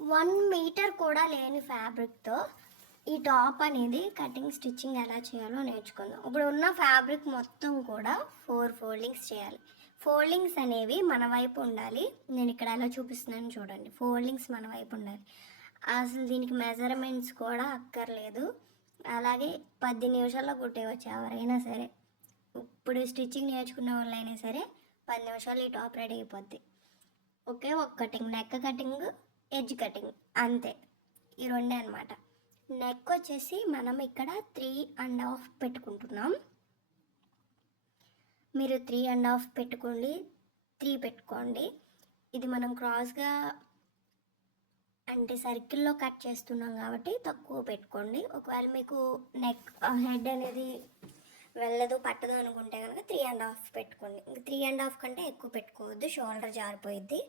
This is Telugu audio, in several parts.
1 మీటర్ కూడా లేని ఫ్యాబ్రిక్తో ఈ టాప్ అనేది కటింగ్ స్టిచ్చింగ్ ఎలా చేయాలో నేర్చుకుందాం. ఇప్పుడు ఉన్న ఫ్యాబ్రిక్ మొత్తం కూడా 4 ఫోల్డింగ్స్ చేయాలి. ఫోల్డింగ్స్ అనేవి మన వైపు ఉండాలి. నేను ఇక్కడ ఎలా చూపిస్తున్నాను చూడండి. ఫోల్డింగ్స్ మన వైపు ఉండాలి. అసలు దీనికి మెజర్మెంట్స్ కూడా అక్కర్లేదు. అలాగే 10 నిమిషాల్లో కుట్టేయవచ్చు ఎవరైనా సరే. ఇప్పుడు స్టిచ్చింగ్ నేర్చుకునే వాళ్ళైనా సరే 10 నిమిషాలు ఈ టాప్ రెడీ అయిపోద్ది. ఒకే ఒక cutting, neck cutting, edge cutting, అంతే. ఈ రెండే అనమాట. నెక్ వచ్చేసి మనం ఇక్కడ 3.5 పెట్టుకుంటున్నాం. మీరు 3.5 పెట్టుకోండి, 3 పెట్టుకోండి. ఇది మనం క్రాస్గా అంటే సర్కిల్లో కట్ చేస్తున్నాం కాబట్టి తక్కువ పెట్టుకోండి. ఒకవేళ మీకు నెక్ హెడ్ అనేది వెళ్ళదు పట్టదు అనుకుంటే కనుక 3.5 పెట్టుకోండి. ఇంక 3.5 కంటే ఎక్కువ పెట్టుకోవద్దు, షోల్డర్ జారిపోయిద్ది.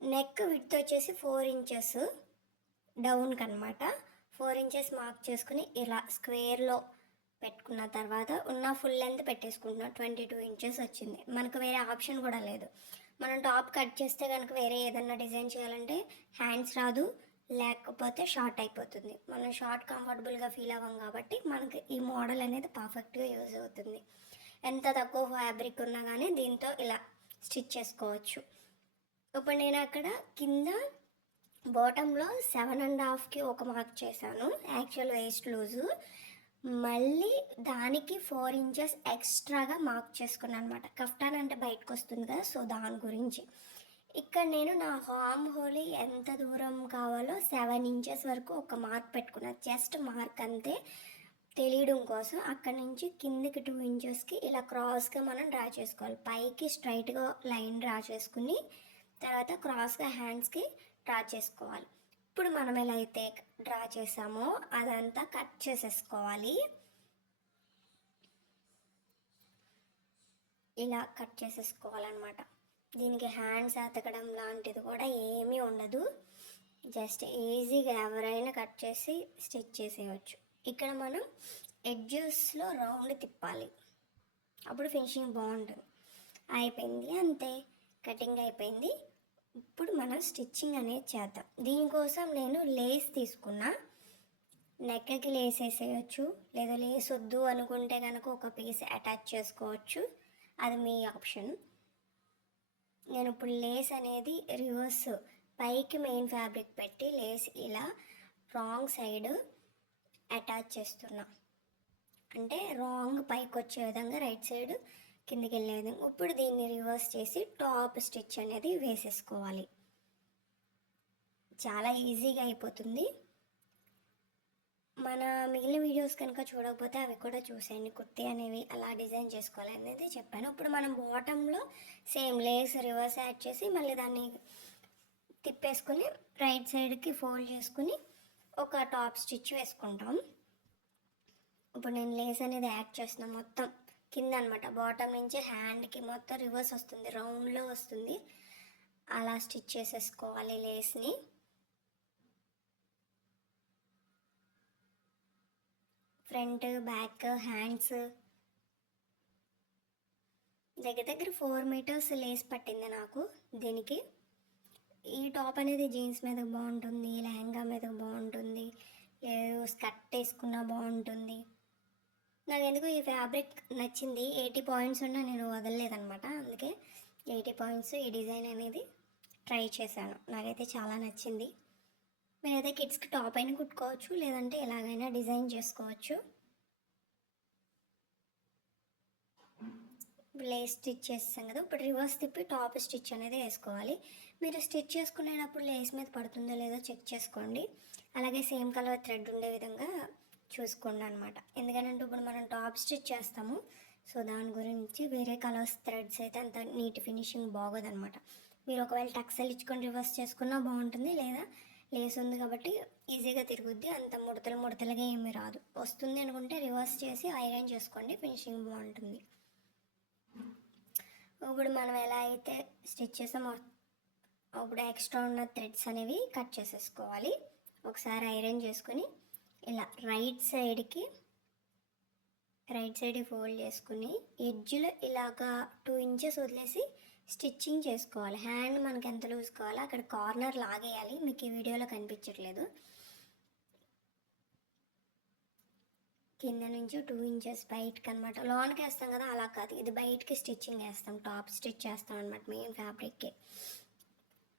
నెక్ విడ్త్ వచ్చేసి 4 ఇంచెస్ డౌన్కి అనమాట. 4 ఇంచెస్ మార్క్ చేసుకుని ఇలా స్క్వేర్లో పెట్టుకున్న తర్వాత ఉన్న ఫుల్ లెంత్ పెట్టేసుకుంటున్నాం. 22 ఇంచెస్ వచ్చింది. మనకు వేరే ఆప్షన్ కూడా లేదు. మనం టాప్ కట్ చేస్తే కనుక వేరే ఏదన్నా డిజైన్ చేయాలంటే హ్యాండ్స్ రాదు, లేకపోతే షార్ట్ అయిపోతుంది. మనం షార్ట్ కంఫర్టబుల్గా ఫీల్ అవ్వం కాబట్టి మనకి ఈ మోడల్ అనేది పర్ఫెక్ట్గా యూజ్ అవుతుంది. ఎంత తక్కువ ఫ్యాబ్రిక్ ఉన్నా కానీ దీంతో ఇలా స్టిచ్ చేసుకోవచ్చు. ఇప్పుడు నేను అక్కడ కింద బాటంలో 7.5కి ఒక మార్క్ చేశాను, యాక్చువల్ వేస్ట్ లూజు. మళ్ళీ దానికి 4 ఇంచెస్ ఎక్స్ట్రాగా మార్క్ చేసుకున్నాను అనమాట. కఫ్టాన్ అంటే బయటకు వస్తుంది కదా, సో దాని గురించి. ఇక్కడ నేను నా హామ్ హోల్ ఎంత దూరం కావాలో 7 ఇంచెస్ వరకు ఒక మార్క్ పెట్టుకున్నాను. జస్ట్ మార్క్ అంతే, తెలియడం కోసం. అక్కడి నుంచి కిందికి 2 ఇంచెస్కి ఇలా క్రాస్గా మనం డ్రా చేసుకోవాలి. పైకి స్ట్రైట్గా లైన్ డ్రా చేసుకుని తర్వాత క్రాస్గా హ్యాండ్స్కి డ్రా చేసుకోవాలి. ఇప్పుడు మనం ఎలా అయితే డ్రా చేసామో అదంతా కట్ చేసేసుకోవాలి. ఇలా కట్ చేసేసుకోవాలన్నమాట. దీనికి హ్యాండ్స్ అతకడం లాంటిది కూడా ఏమీ ఉండదు. జస్ట్ ఈజీగా ఎవరైనా కట్ చేసి స్టిచ్ చేసేయచ్చు. ఇక్కడ మనం ఎడ్జెస్లో రౌండ్ తిప్పాలి, అప్పుడు ఫినిషింగ్ బాగుంటుంది. అయిపోయింది, అంతే. కటింగ్ అయిపోయింది. ఇప్పుడు మనం స్టిచ్చింగ్ అనేది చేద్దాం. దీనికోసం నేను లేస్ తీసుకున్నా. నెక్కకి లేస్ వేసేయచ్చు, లేదా లేస్ వద్దు అనుకుంటే కనుక ఒక పీస్ అటాచ్ చేసుకోవచ్చు, అది మీ ఆప్షన్. నేను ఇప్పుడు లేస్ అనేది రివర్స్ పైకి మెయిన్ ఫ్యాబ్రిక్ పెట్టి లేస్ ఇలా రాంగ్ సైడ్ అటాచ్ చేస్తున్నా. అంటే రాంగ్ పైకి వచ్చే విధంగా, రైట్ సైడ్ కిందికి వెళ్ళే విధంగా. ఇప్పుడు దీన్ని రివర్స్ చేసి టాప్ స్టిచ్ అనేది వేసేసుకోవాలి. చాలా ఈజీగా అయిపోతుంది. మన మిగిలిన వీడియోస్ కనుక చూడకపోతే అవి కూడా చూసేయండి. కుర్తీ అనేవి అలా డిజైన్ చేసుకోవాలి అనేది చెప్పాను. ఇప్పుడు మనం బాటంలో సేమ్ లేస్ రివర్స్ యాడ్ చేసి మళ్ళీ దాన్ని తిప్పేసుకుని రైట్ సైడ్కి ఫోల్డ్ చేసుకుని ఒక టాప్ స్టిచ్ వేసుకుంటాం. ఇప్పుడు నేను లేస్ అనేది యాడ్ చేస్తున్నా మొత్తం కింద అనమాట. బాటమ్ నుంచి హ్యాండ్కి మొత్తం రివర్స్ వస్తుంది, రౌండ్లో వస్తుంది. అలా స్టిచ్ చేసేసుకోవాలి లేస్ని. ఫ్రంట్, బ్యాక్, హ్యాండ్స్ దగ్గర 4 మీటర్స్ లేస్ పట్టింది నాకు దీనికి. ఈ టాప్ అనేది జీన్స్ మీద బాగుంటుంది, లెహంగా మీద బాగుంటుంది, లేదు స్కర్ట్ వేసుకున్నా బాగుంటుంది. నాకు ఎందుకు ఈ ఫ్యాబ్రిక్ నచ్చింది. 80 పాయింట్స్ ఉన్నా నేను వదలలేదనమాట. అందుకే 80 పాయింట్స్ ఈ డిజైన్ అనేది ట్రై చేశాను. నాకైతే చాలా నచ్చింది. మీరైతే కిడ్స్కి టాప్ అయినా కుట్టుకోవచ్చు, లేదంటే ఎలాగైనా డిజైన్ చేసుకోవచ్చు. లేస్ స్టిచ్ చేస్తాం కదా, ఇప్పుడు రివర్స్ తిప్పి టాప్ స్టిచ్ అనేది వేసుకోవాలి. మీరు స్టిచ్ చేసుకునేటప్పుడు లేస్ మీద పడుతుందో లేదో చెక్ చేసుకోండి. అలాగే సేమ్ కలర్ థ్రెడ్ ఉండే విధంగా చూసుకోండి అనమాట. ఎందుకంటే ఇప్పుడు మనం టాప్ స్టిచ్ చేస్తాము, సో దాని గురించి వేరే కలర్స్ థ్రెడ్స్ అయితే అంత నీట్ ఫినిషింగ్ బాగోదనమాట. మీరు ఒకవేళ టక్సెల్ ఇచ్చుకొని రివర్స్ చేసుకున్నా బాగుంటుంది, లేదా లేస్ ఉంది కాబట్టి ఈజీగా తిరుగుద్ది, అంత ముడతలుగా ఏమీ రాదు. వస్తుంది అనుకుంటే రివర్స్ చేసి ఐరన్ చేసుకోండి, ఫినిషింగ్ బాగుంటుంది. ఇప్పుడు మనం ఎలా అయితే స్టిచ్ చేసామో అప్పుడు ఎక్స్ట్రా ఉన్న థ్రెడ్స్ అనేవి కట్ చేసేసుకోవాలి. ఒకసారి ఐరన్ చేసుకొని ఇలా రైట్ సైడ్ ఫోల్డ్ చేసుకుని ఎడ్జ్లో ఇలాగా 2 ఇంచెస్ వదిలేసి స్టిచ్చింగ్ చేసుకోవాలి. హ్యాండ్ మనకి ఎంత లూజ్ కావాలో అక్కడ కార్నర్ లాగేయాలి. మీకు ఈ వీడియోలో కనిపించట్లేదు. కింద నుంచి 2 ఇంచెస్ బయటకి అనమాట. లోన్కి వేస్తాం కదా, అలా కాదు, ఇది బయటికి స్టిచ్చింగ్ వేస్తాం, టాప్ స్టిచ్ చేస్తాం అనమాట మెయిన్ ఫ్యాబ్రిక్కి.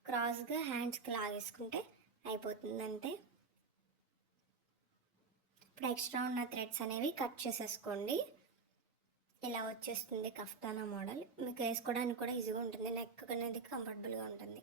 క్రాస్గా హ్యాండ్స్కి లాగేసుకుంటే అయిపోతుంది అంతే. ఇప్పుడు ఎక్స్ట్రా ఉన్న థ్రెడ్స్ అనేవి కట్ చేసేసుకోండి. ఇలా వచ్చేస్తుంది కఫ్తానా మోడల్. మీకు వేసుకోవడానికి కూడా ఈజీగా ఉంటుంది, నెక్ అనేది కంఫర్టబుల్గా ఉంటుంది.